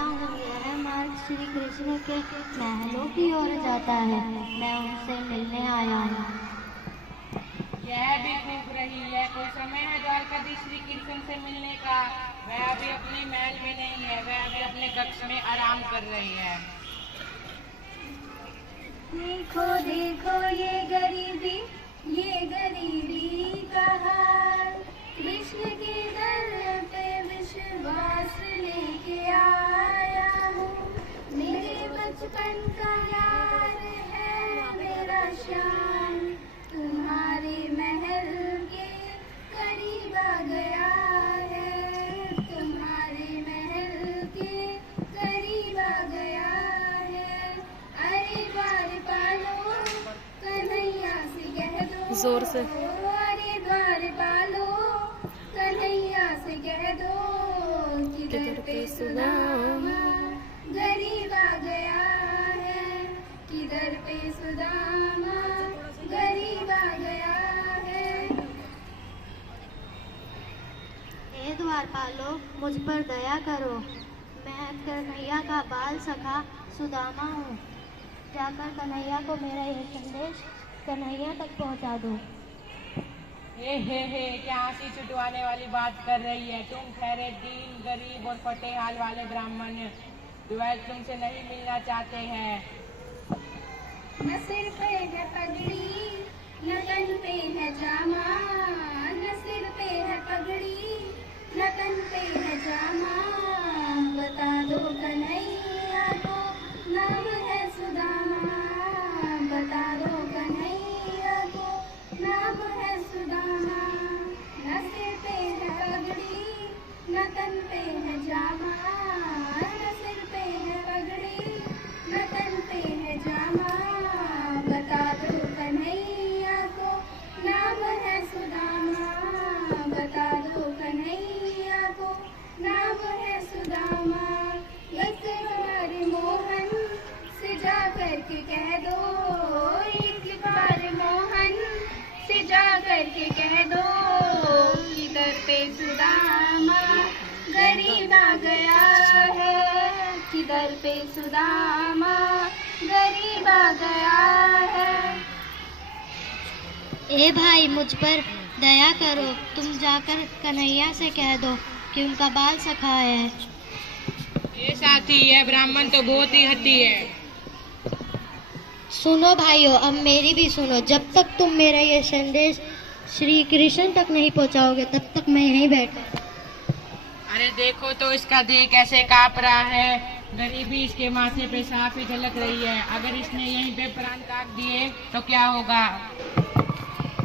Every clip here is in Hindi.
जानता हूँ यह मार्ग श्री कृष्ण के महलों की ओर जाता है। मैं उनसे मिलने आया हूँ। यह भी खूब रही है। कोई समय है द्वारकाधीश श्री कृष्ण से मिलने का। वह अभी अपने महल में नहीं है, वह अभी अपने कक्ष में आराम कर रही है। देखो देखो ये गरीबी का हाल, कृष्ण के दर पे विश्वास लेके आया हूँ। मेरे बचपन का यार है मेरा श्याम, तुम्हारे महल के करीब आ गया है, तुम्हारे महल के करीब आ गया है। अरे द्वार पालो कन्हैया से कह दो, जोर से। अरे द्वार पालो कन्हैया से कह दो कि दर पे सुदामा गरीब आ गया है, कि दर पे सुदामा गरीब आ गया है। हे द्वारपालो, मुझ पर दया करो। मैं कन्हैया का बाल सखा सुदामा हूँ। जाकर कन्हैया को मेरा यह संदेश कन्हैया तक पहुँचा दो। हे क्या हंसी छुटवाने वाली बात कर रही है। तुम ठहरे दीन गरीब और फटे हाल वाले ब्राह्मण, वह तुमसे नहीं मिलना चाहते हैं। न सिर पे है पगड़ी न तन पे है जामा, न सिर पे है पगड़ी न तन पे है जामा। बता दो कन्हैया को नाम है सुदामा, बता दो कन्हैया को नाम है सुदामा। न सिर पे है पगड़ी न तन पे है जामा, न सिर पे है पगड़ी न तन पे है जामा। बता दो कन्हैया को नाम है सुदामा, बता दो कन्हैया को नाम है सुदामा। एक बार मोहन से जा करके कह दो, एक बार मोहन से जा करके कह दो कि दर पे सुदामा गरीब आ गया है, कि दर पे सुदामा गरीब आ गया है। ए भाई, मुझ पर दया करो। तुम जाकर कन्हैया से कह दो कि उनका बाल सखा है। ये साथी, यह ब्राह्मण तो बहुत ही हठी है। सुनो भाइयों, अब मेरी भी सुनो। जब तक तुम मेरा ये संदेश श्री कृष्ण तक नहीं पहुंचाओगे तब तक मैं यहीं बैठा। अरे देखो तो इसका देह कैसे कांप रहा है। गरीबी इसके माथे पे साफ ही झलक रही है। अगर इसने यहीं पे प्राण त्याग दिए तो क्या होगा।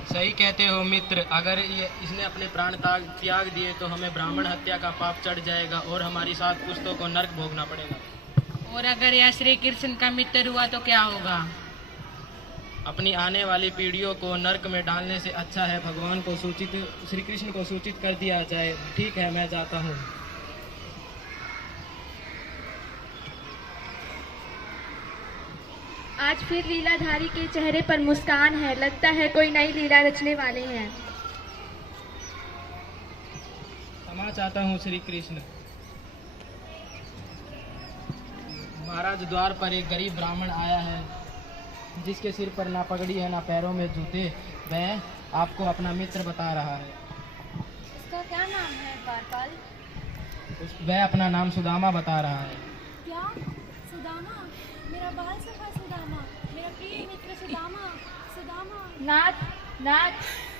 सही कहते हो मित्र, अगर इसने अपने प्राण त्याग दिए तो हमें ब्राह्मण हत्या का पाप चढ़ जाएगा और हमारी 7 पुश्तों को नर्क भोगना पड़ेगा। और अगर यह श्री कृष्ण का मित्र हुआ तो क्या होगा। अपनी आने वाली पीढ़ियों को नर्क में डालने से अच्छा है भगवान को श्री कृष्ण को सूचित कर दिया जाए। ठीक है, मैं जाता हूँ। आज फिर लीलाधारी के चेहरे पर मुस्कान है। लगता है कोई नई लीला रचने वाले हैं। क्षमा चाहता हूँ श्री कृष्ण। महाराज, द्वार पर एक गरीब ब्राह्मण आया है जिसके सिर पर ना पगड़ी है ना पैरों में जूते। वह आपको अपना मित्र बता रहा है। उसका क्या नाम है द्वारपाल? वह अपना नाम सुदामा बता रहा है। क्या सुदामा? मेरा बाल सखा सुदामा, मेरा प्रिय मित्र सुदामा। नाथ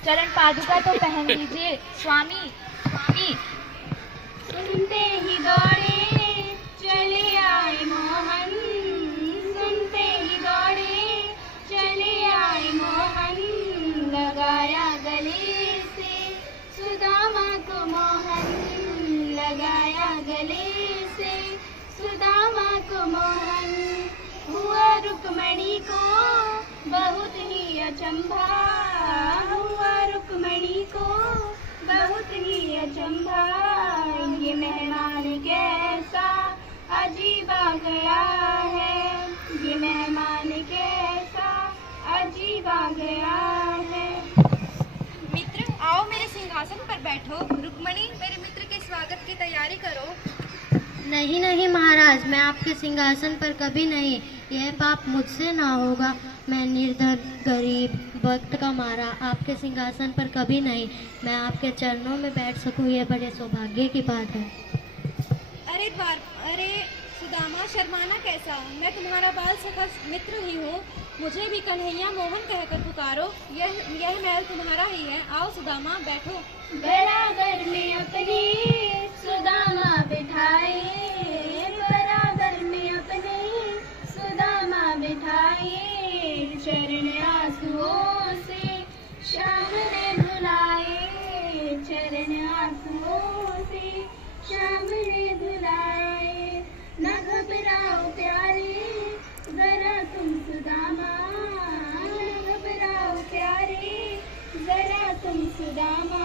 चरण पादुका तो पहन लीजिए। स्वामी सुनते ही दौड़े चले आए मोहन, सुनते ही दौड़े चले आए मोहन। लगाया गले से सुदामा को मोहन, लगाया गले से सुदामा को मोहन। हुआ रुक्मणी को बहुत ही अचंभा, हुआ रुक्मणी को बहुत ही अचंभा। ये मेहमान कैसा अजीब आ गया है, ये मेहमान कैसा अजीब आ गया है। मित्र, आओ मेरे सिंहासन पर बैठो। रुक्मणी, मेरे मित्र के स्वागत की तैयारी करो। नहीं नहीं महाराज, मैं आपके सिंहासन पर कभी नहीं। यह पाप मुझसे ना होगा। मैं निर्धन, गरीब, वक्त का मारा आपके सिंहासन पर कभी नहीं। मैं आपके चरणों में बैठ सकूं, यह बड़े सौभाग्य की बात है। अरे सुदामा, शर्माना कैसा? मैं तुम्हारा बाल सखा मित्र ही हूँ। मुझे भी कन्हैया मोहन कहकर पुकारो। यह महल तुम्हारा ही है। आओ सुदामा, बैठो। बराबर में अपने सुदामा बिठाए, बराबर में अपने सुदामा बिठाए। चरण आंसुओं से श्याम ने धुलाए, चरण आंसुओं से श्याम ने धुलाए। न घबराओ प्यारे, जरा तुम सुदामा, न घबराओ प्यारे, जरा तुम सुदामा।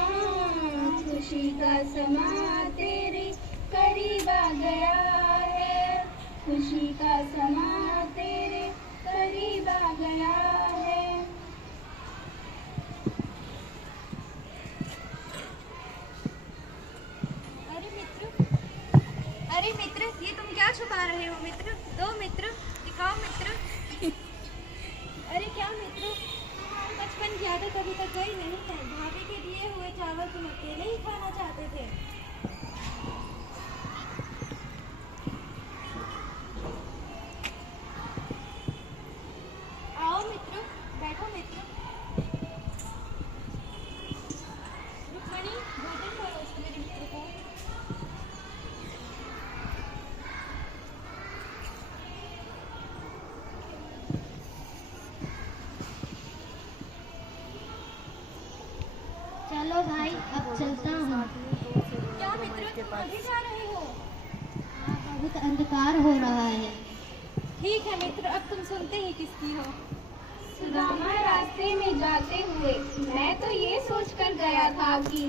खुशी का समा तेरे करीब आ गया है, खुशी का समा तेरे करीब आ गया है। अरे मित्र, ये तुम क्या छुपा रहे हो मित्र? दो मित्र, दिखाओ मित्र। अरे क्या मित्र, बचपन की आदत अभी तक गई नहीं है। भाभी के दिए हुए चावल तुम अकेले ही खाना चाहते थे। आओ मित्र, बैठो मित्र। रुक्मणी, भोजन परोसो मेरे मित्र को। चलो भाई, अब चलता हूँ। क्या मित्र, तुम अभी जा रहे हो? बहुत अंधकार हो रहा है। ठीक है मित्र, अब तुम सुनते ही किसकी हो। सुदामा रास्ते में जाते हुए मैं तो ये सोचकर गया था कि